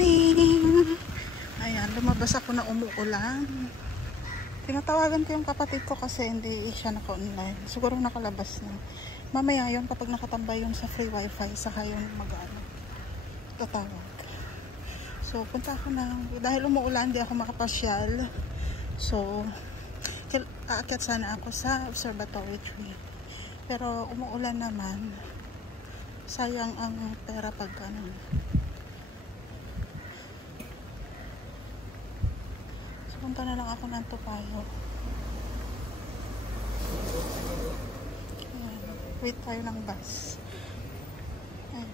morning! Ayan, lumabas ako na umuulan. Tinatawagan ko yung kapatid ko kasi hindi siya naka-online. Siguro nakalabas na. Mamaya yun, kapag nakatambay yun sa free wifi, saka yun tatawag. So, punta ako na. Dahil umuulan, hindi ako makapasyal. So, aakyat sana ako sa observatory tree. Pero umuulan naman. Sayang ang pera pag ano. Punta na lang ako ng Topayo. Ayan. Wait tayo ng bus. Ayan.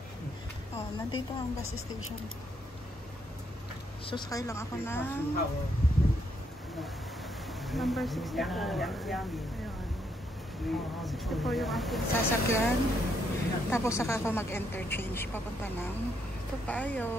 Oh, nandito ang bus station. Susakay lang ako ng number 64. Ayan. 64 yung aking sasakyan. Tapos saka ako mag-interchange. Papunta ng Topayo.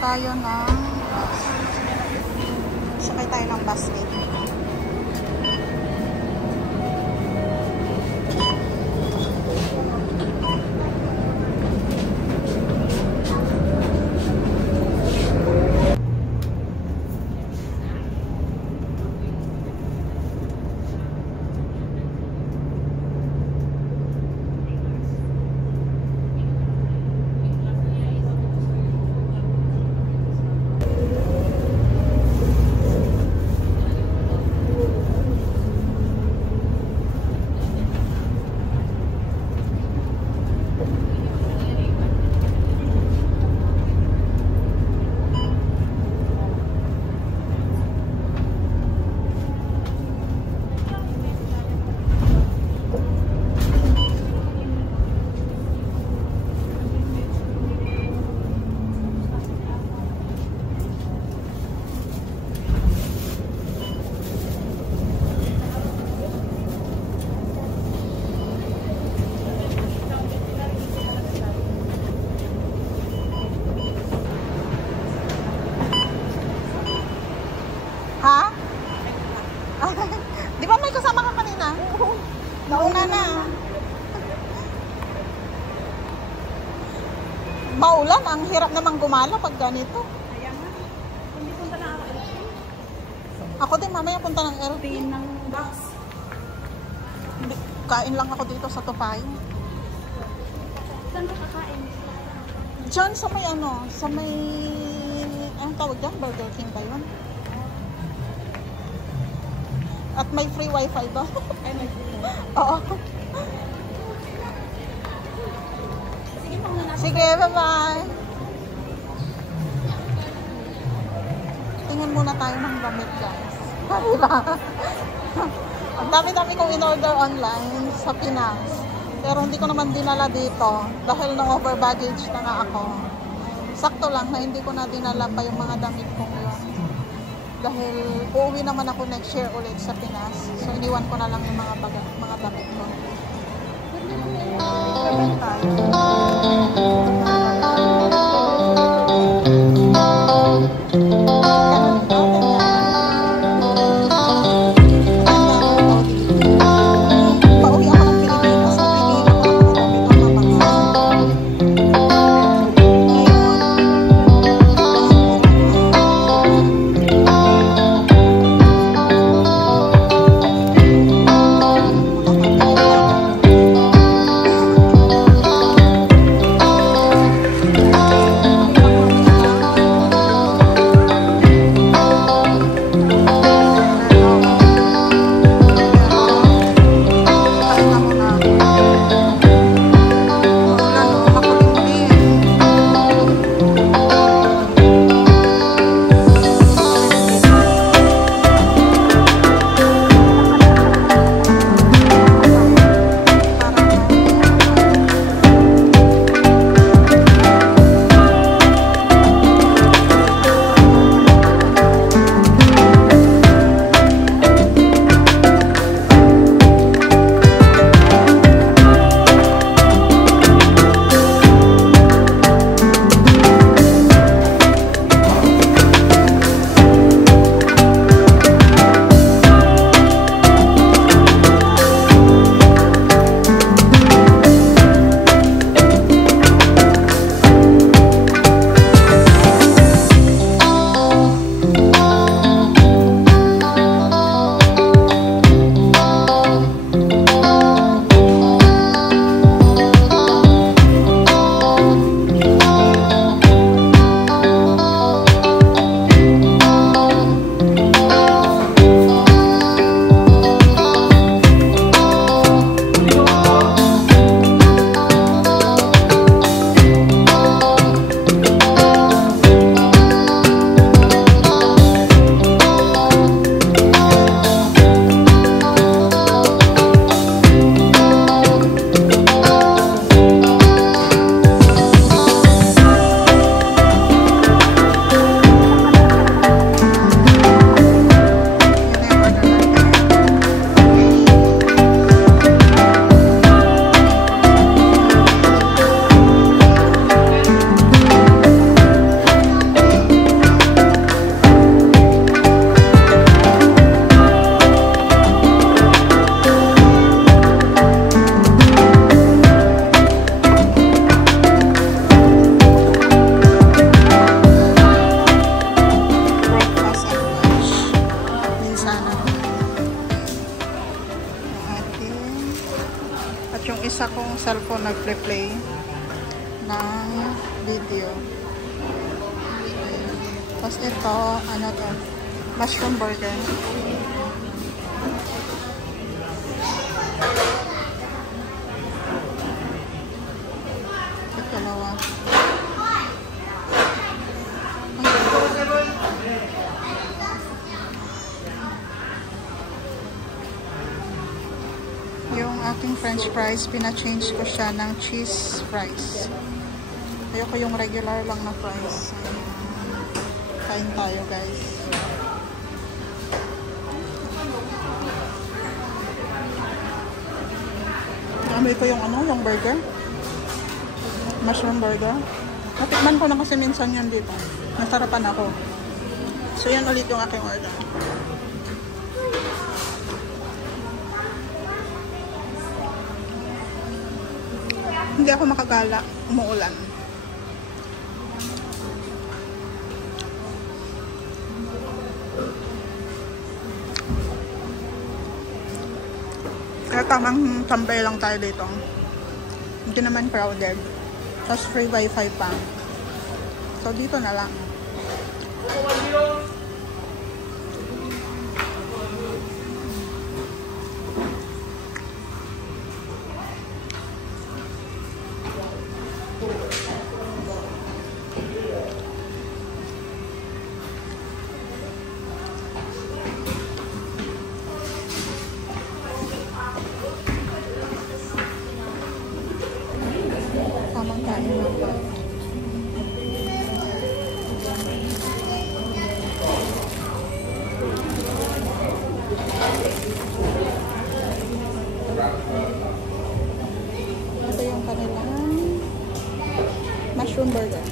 tayo ng sakay tayo ng bus lane. Ha? Di ba may kasama ka kanina? Nauna na. Maulan, ang hirap namang gumala pag ganito. Hindi punta na ako. Ako din, mamaya punta ng LT. Tingin ng bus. Kain lang ako dito sa Topayo. Saan ka kakain? Diyan sa may ano, sa may... Anong tawag dyan? Burger King ba yun? At may free wifi ba? Ay, may Oo. sige, muna na. Sige, bye-bye. Tingin muna tayo ng damit, guys. Diba? Ang dami-dami kong in-order online sa Pinas. Pero hindi ko naman dinala dito dahil na-over baggage na nga ako. Sakto lang na hindi ko na dinala pa yung mga damit kong yun. Dahil uuwi naman ako next year ulit sa Pinas. So, iniwan ko na lang yung mga damit ko. Bye pauwi ako ng Pilipinas. Nagbigay ako ng mga damit ko na mga replay ng video. Tapos ito, ano to? Mushroom burger. Ito, dalawa. Yung aking french fries, pina-change ko siya ng cheese fries. Ayoko yung regular lang na fries. Kain tayo, guys. Amoy ko yung ano, yung burger. Mushroom burger. Natikman ko na kasi minsan yan dito. Nasarapan ako. So yan ulit yung aking order. Hindi ako makagala, umuulan. Kaya tamang tambay lang tayo dito. Hindi naman crowded. Tapos free wifi pa. So dito na lang. Tamang kain lang ba? Ito yung kanilang mushroom burger.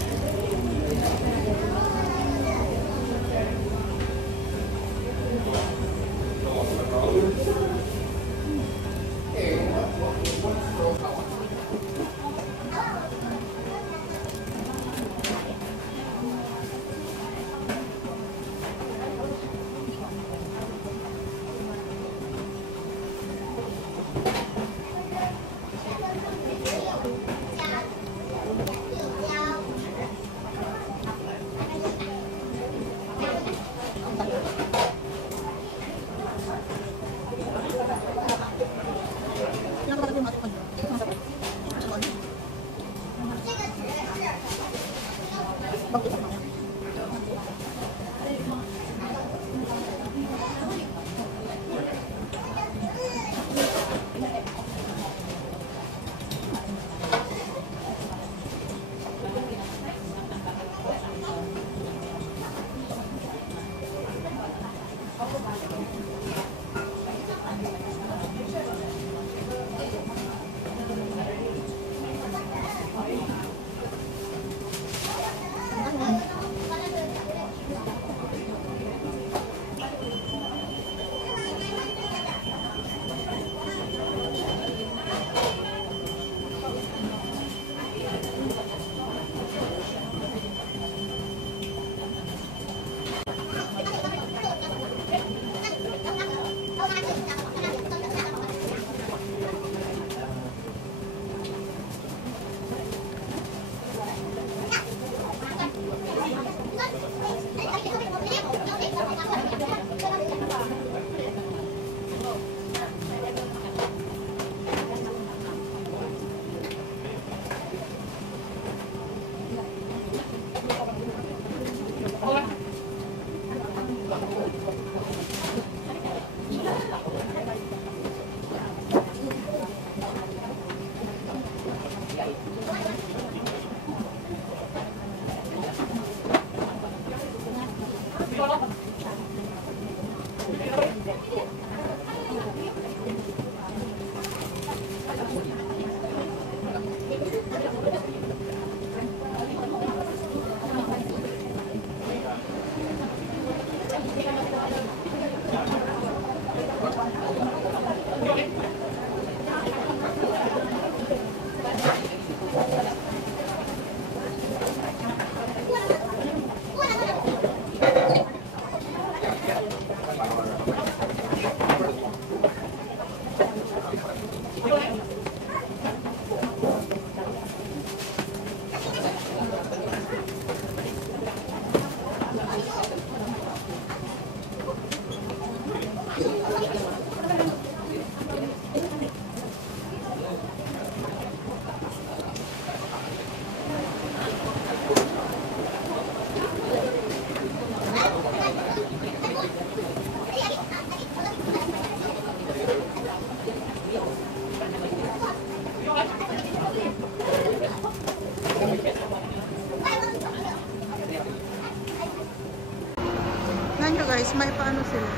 guys, may paano sila.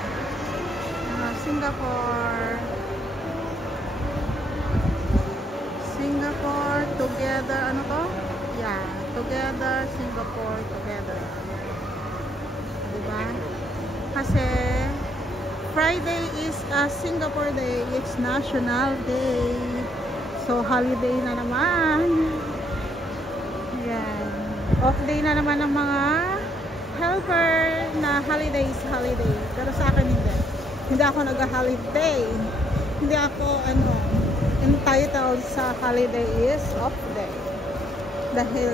Singapore together, ano to? Yeah, together, Singapore together. Diba? Kasi Friday is a Singapore Day. It's National Day. So, holiday na naman. Yan. Off day na naman ng mga helper na holiday. Pero sa akin hindi. Hindi ako nag-holiday. Hindi ako, entitled sa holiday is off day. Dahil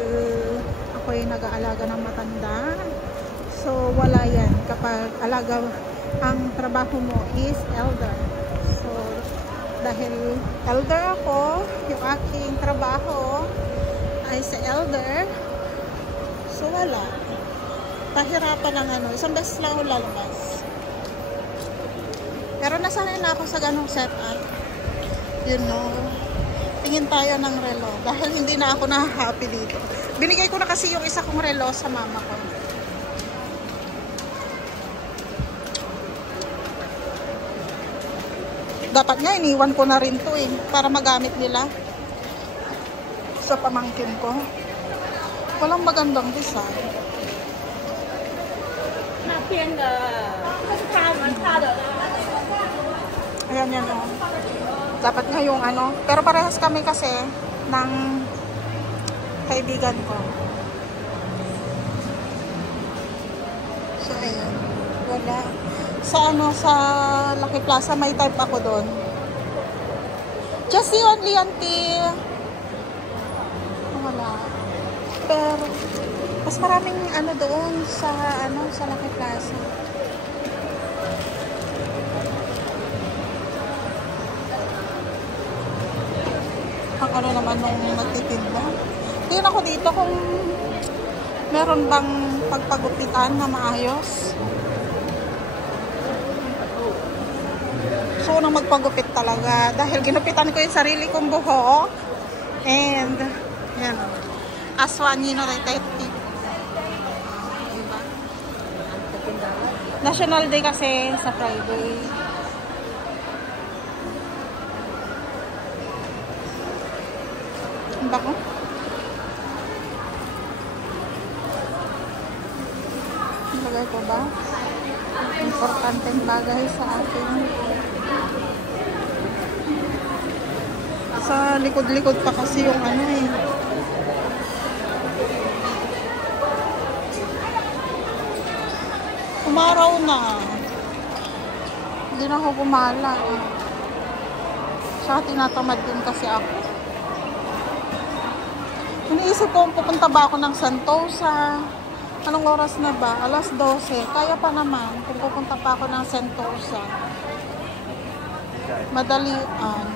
ako yung nag-aalaga ng matanda. So, wala yan. Kapag alaga, ang trabaho mo is elder. So, dahil elder ako, yung aking trabaho ay sa elder. So, wala. Pahirapan ng isang beses lang ako lalabas. Pero nasanay na ako sa ganong setup. You know, tingin tayo ng relo. Dahil hindi na ako na-happy dito. Binigay ko na kasi yung isa kong relo sa mama ko. Dapat nga, iniwan ko na rin to para magamit nila sa pamangkin ko. Walang magandang design. Ayan yan o. Dapat nga yung pero parehas kami kasi ng kaibigan ko. So ayan. Wala. Sa Lucky Plaza may type ako doon. Just the only until wala. Pero mas maraming doon sa Lucky Plaza. Ang naman nung nagtitinda. Tingnan ako dito kung meron bang pagpagupitan na maayos. So, nang magpagupit talaga. Dahil ginupitan ko yung sarili kong buhok. And, yan. Aswan, detective. Diba? National Day kasi sa Friday. Ang bako? Ang bagay ko ba? Importanteng bagay sa atin. Sa likod-likod pa kasi yung Umaraw na. Hindi na ako gumala. Saka tinatamad din kasi ako. Iniisip ko pupunta ba ako ng Sentosa. Anong oras na ba? Alas 12. Kaya pa naman kung pupunta pa ako ng Sentosa. Madalian.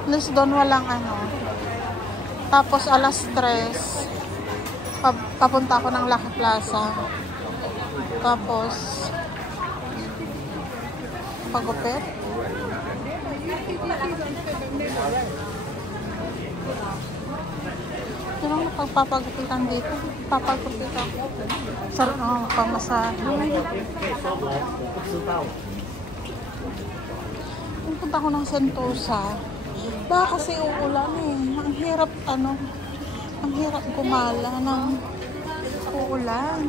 At least doon walang Tapos alas 3. Papunta ako ng Lucky Plaza. Tapos pagupit. Ito lang pagpapagupitan dito. Papagupitan ko. Sarap pamasahe. Pupunta ko ng Sentosa. Baka kasi uulan Ang hirap ang hirap gumala ng uulan.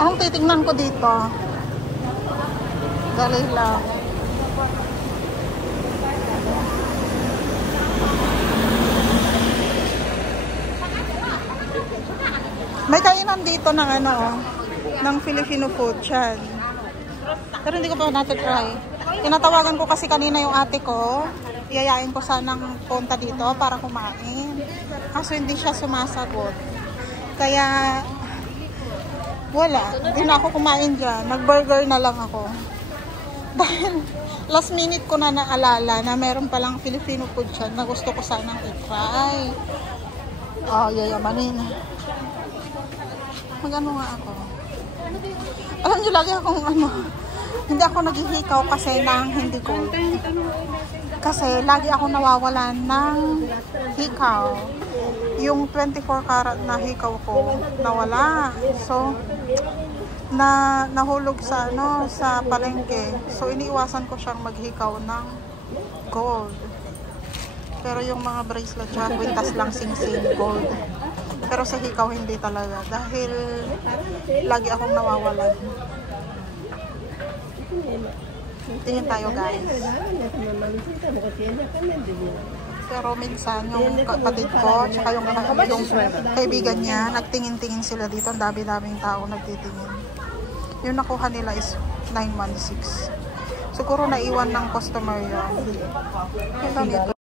Ang titingnan ko dito, dali lang. May kainan dito ng ng Filipino food yan. Pero hindi ko pa natin try. Tinatawagan ko kasi kanina yung ate ko Iyayain ko sanang punta dito para kumain. Kaso hindi siya sumasagot. Kaya, wala. Hindi na ako kumain dyan. Nag-burger na lang ako. Dahil, last minute ko na naalala na meron palang Filipino food dyan na gusto ko sanang i-try. Yayamanin. Mag-ano nga ako. Alam nyo, lagi akong hindi ako naghihikaw kasi ng hindi gold. Kasi lagi ako nawawalan ng hikaw. Yung 24 karat na hikaw ko nawala. So nahulog sa sa palengke. So iniiwasan ko siyang maghikaw ng gold. Pero yung mga bracelet tsaka kwintas lang sing-sing gold. Pero sa hikaw hindi talaga dahil lagi akong nawawalan. Tingin tayo guys. Pero minsan yung kapatid ko tsaka yung kaibigan niya nagtingin-tingin sila dito. Ang dami-daming tao nagtitingin. Yung nakuha nila is 916. Siguro naiwan ng customer yun. Ito nito.